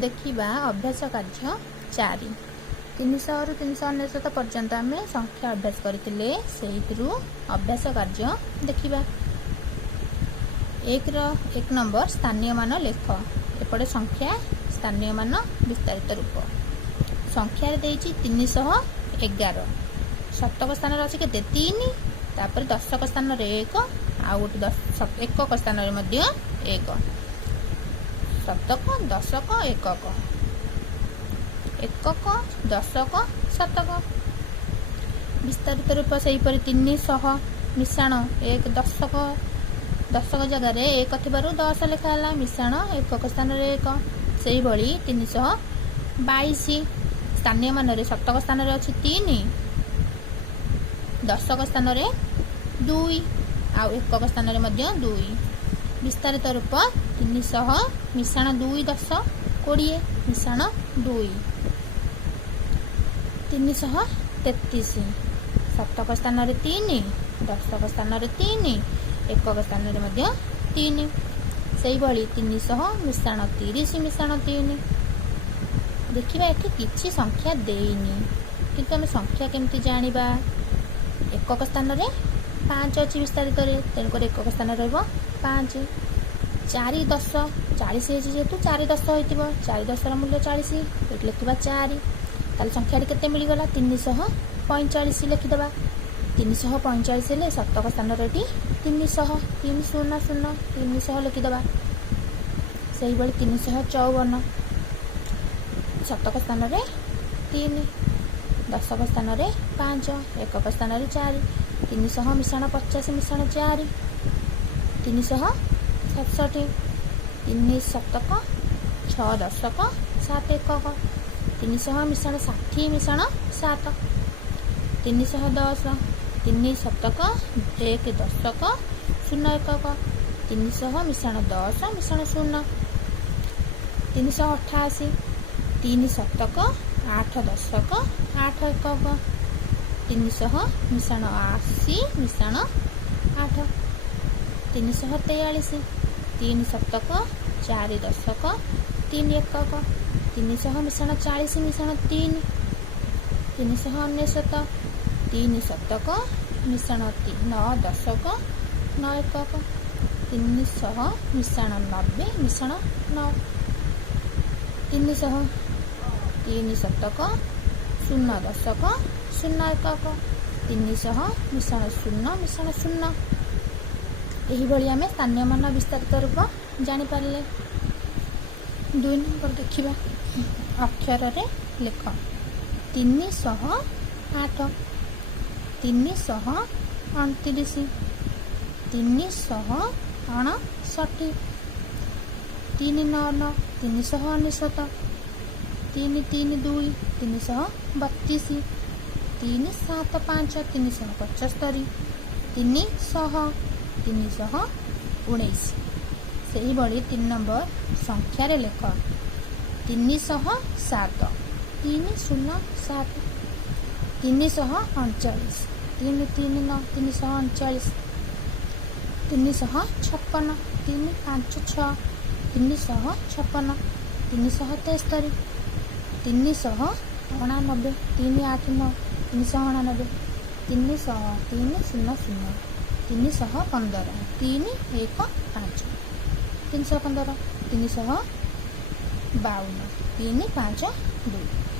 देखिबा अभ्यास कार्य 4 300 रु 399 पर्यंत आम संख्या अभ्यास करथिले सेहितरु अभ्यास कार्य देखिबा। एक नंबर स्थानीय मान लेख। एपटे संख्या स्थानीय मान विस्तारित रूप संख्या देइछि 311 शतक स्थान रे अछि केते 3 तापर दशक स्थान रे 1 आ गोटे एकक स्थान रे मध्य 1 शतक दशक एकक एकक दशक शतक विस्तारित रूप से 300 मिश्रण एक दशक दशक जगह 1 थिबारु 10 लिखाला मिश्रण एकक स्थान रे 1 सेही भली 322 स्थानीय मान रे शतक स्थान रे अछि 3 दशक स्थान रे 2 आ एकक स्थान रे मध्य 2 विस्तारित रूप 300 मिश्रण 2 10 20 मिश्रण 2 333 शतक स्थान रे 3 दशक स्थान रे 3 एकक स्थान रे मध्य 3 सेही भली 300 मिश्रण 30 मिश्रण 3 देखिबा एठी किछि संख्या देइनी किंतु हम संख्या केमति जानिबा एकक स्थान रे 5 अछि विस्तारित रे तेनकर एकक स्थान रहबो 5 4 10 40 जेतु 4 10 होइतिबो 4 10 रा मूल्य 40 एट लिखिबा 4 ताले संख्या केते मिली गला 345 लिखि देबा 345 ले शतक स्थान रे 300 300 लिखि देबा सेही बळी 354 शतक स्थान रे 3 दशक स्थान रे 5 एकक स्थान रे 4 300 मिश्रण 50 मिश्रण 4 367 3 शतक 6 दशक 7 एकक 300 मिश्रण 60 मिश्रण 7 310 3 शतक 1 दशक 0 एकक 300 मिश्रण 10 मिश्रण 0 388 3 शतक 8 दशक 8 एकक 300 मिश्रण 80 मिश्रण 8 343 3 शतक 4 दशक 3 एकक 300 मिश्रण 40 मिश्रण 3 399 3 शतक मिश्रण 9 दशक 9 एकक 300 मिश्रण 90 मिश्रण 9 300 3 शतक 0 दशक 0 एकक 300 मिश्रण 0 मिश्रण 0 एही भली आमे स्थानीय मान विस्तारित रूप जानि पारले। 2 नंबर देखिबा अक्षर रे लेख 308 329 359 399 332 332 375 375 300 319 सेही बड़ी 3 नंबर संख्या रे लेख 307 307 339 339 339 356 356 356 373 389 389 389 300 300 315 315 315 352 352